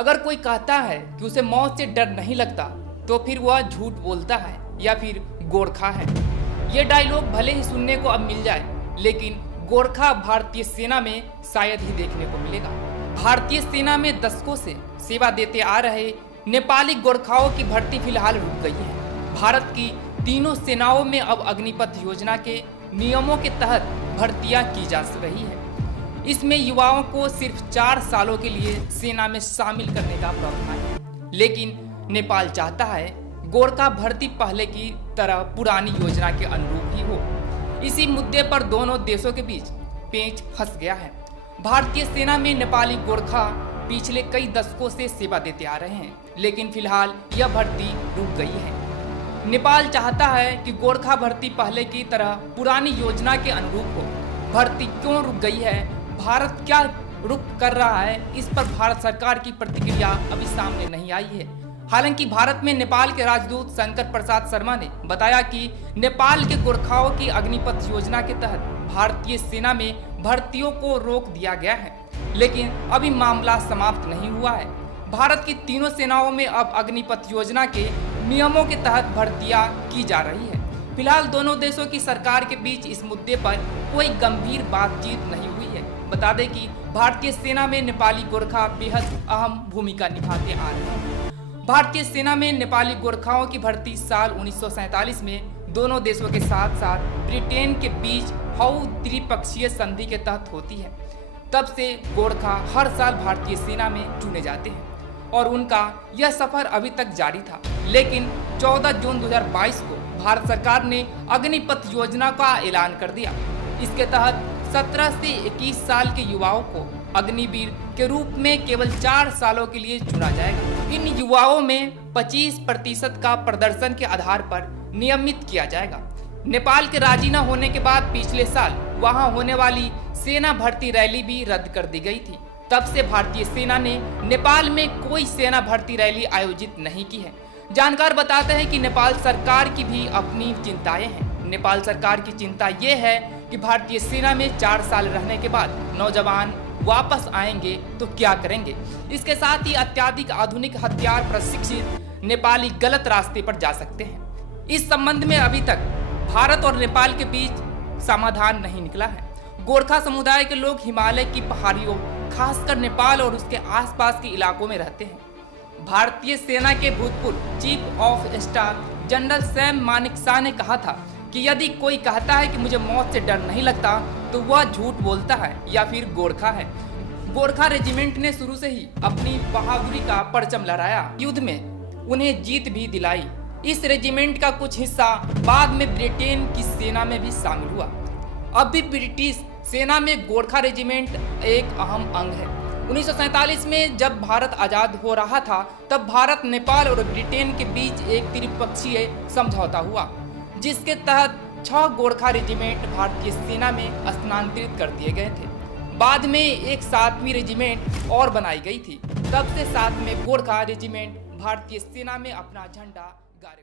अगर कोई कहता है कि उसे मौत से डर नहीं लगता तो फिर वह झूठ बोलता है या फिर गोरखा है। ये डायलॉग भले ही सुनने को अब मिल जाए, लेकिन गोरखा भारतीय सेना में शायद ही देखने को मिलेगा। भारतीय सेना में दशकों से सेवा देते आ रहे नेपाली गोरखाओं की भर्ती फिलहाल रुक गई है। भारत की तीनों सेनाओं में अब अग्निपथ योजना के नियमों के तहत भर्तियां की जा रही है। इसमें युवाओं को सिर्फ 4 सालों के लिए सेना में शामिल करने का प्रावधान है, लेकिन नेपाल चाहता है गोरखा भर्ती पहले की तरह पुरानी योजना के अनुरूप ही हो। इसी मुद्दे पर दोनों देशों के बीच पेंच फंस गया है। भारतीय सेना में नेपाली गोरखा पिछले कई दशकों से सेवा देते आ रहे हैं, लेकिन फिलहाल यह भर्ती रुक गई है। नेपाल चाहता है कि गोरखा भर्ती पहले की तरह पुरानी योजना के अनुरूप हो। भर्ती क्यों रुक गई है, भारत क्या रुक कर रहा है, इस पर भारत सरकार की प्रतिक्रिया अभी सामने नहीं आई है। हालांकि भारत में नेपाल के राजदूत शंकर प्रसाद शर्मा ने बताया कि नेपाल के गोरखाओं की अग्निपथ योजना के तहत भारतीय सेना में भर्तियों को रोक दिया गया है, लेकिन अभी मामला समाप्त नहीं हुआ है। भारत की तीनों सेनाओं में अब अग्निपथ योजना के नियमों के तहत भर्तियां की जा रही है। फिलहाल दोनों देशों की सरकार के बीच इस मुद्दे पर कोई गंभीर बातचीत नहीं हुई है। बता दें कि भारतीय सेना में नेपाली गोरखा बेहद अहम भूमिका निभाते आ रहे हैं। भारतीय सेना में नेपाली गोरखाओं की भर्ती साल 1947 में दोनों देशों के साथ साथ ब्रिटेन के बीच हऊ त्रिपक्षीय संधि के तहत होती है। तब से गोरखा हर साल भारतीय सेना में चुने जाते हैं और उनका यह सफर अभी तक जारी था, लेकिन 14 जून 2022 को भारत सरकार ने अग्निपथ योजना का ऐलान कर दिया। इसके तहत 17 से 21 साल के युवाओं को अग्निवीर के रूप में केवल 4 सालों के लिए चुना जाएगा। इन युवाओं में 25% का प्रदर्शन के आधार पर नियमित किया जाएगा। नेपाल के राजी न होने के बाद पिछले साल वहां होने वाली सेना भर्ती रैली भी रद्द कर दी गई थी। तब से भारतीय सेना ने नेपाल में कोई सेना भर्ती रैली आयोजित नहीं की है। जानकार बताते हैं कि नेपाल सरकार की भी अपनी चिंताएं हैं। नेपाल सरकार की चिंता ये है कि भारतीय सेना में 4 साल रहने के बाद नौजवान वापस आएंगे तो क्या करेंगे। इसके साथ ही अत्याधिक आधुनिक हथियार प्रशिक्षित नेपाली गलत रास्ते पर जा सकते हैं। इस संबंध में अभी तक भारत और नेपाल के बीच समाधान नहीं निकला है। गोरखा समुदाय के लोग हिमालय की पहाड़ियों, खासकर नेपाल और उसके आसपास के इलाकों में रहते हैं। भारतीय सेना के भूतपूर्व chief of staff general Sam Manekshaw ने कहा था कि यदि कोई कहता है कि मुझे मौत से डर नहीं लगता तो वह झूठ बोलता है या फिर गोरखा है। गोरखा रेजिमेंट ने शुरू से ही अपनी बहादुरी का परचम लहराया, युद्ध में उन्हें जीत भी दिलाई। इस रेजिमेंट का कुछ हिस्सा बाद में ब्रिटेन की सेना में भी शामिल हुआ। अब भी ब्रिटिश सेना में गोरखा रेजिमेंट एक अहम अंग है। 1947 में जब भारत आजाद हो रहा था तब भारत, नेपाल और ब्रिटेन के बीच एक त्रिपक्षीय समझौता हुआ, जिसके तहत 6 गोरखा रेजिमेंट भारतीय सेना में स्थानांतरित कर दिए गए थे। बाद में एक 7वीं रेजिमेंट और बनाई गई थी। तब से 7वें गोरखा रेजिमेंट भारतीय सेना में अपना झंडा गाड़े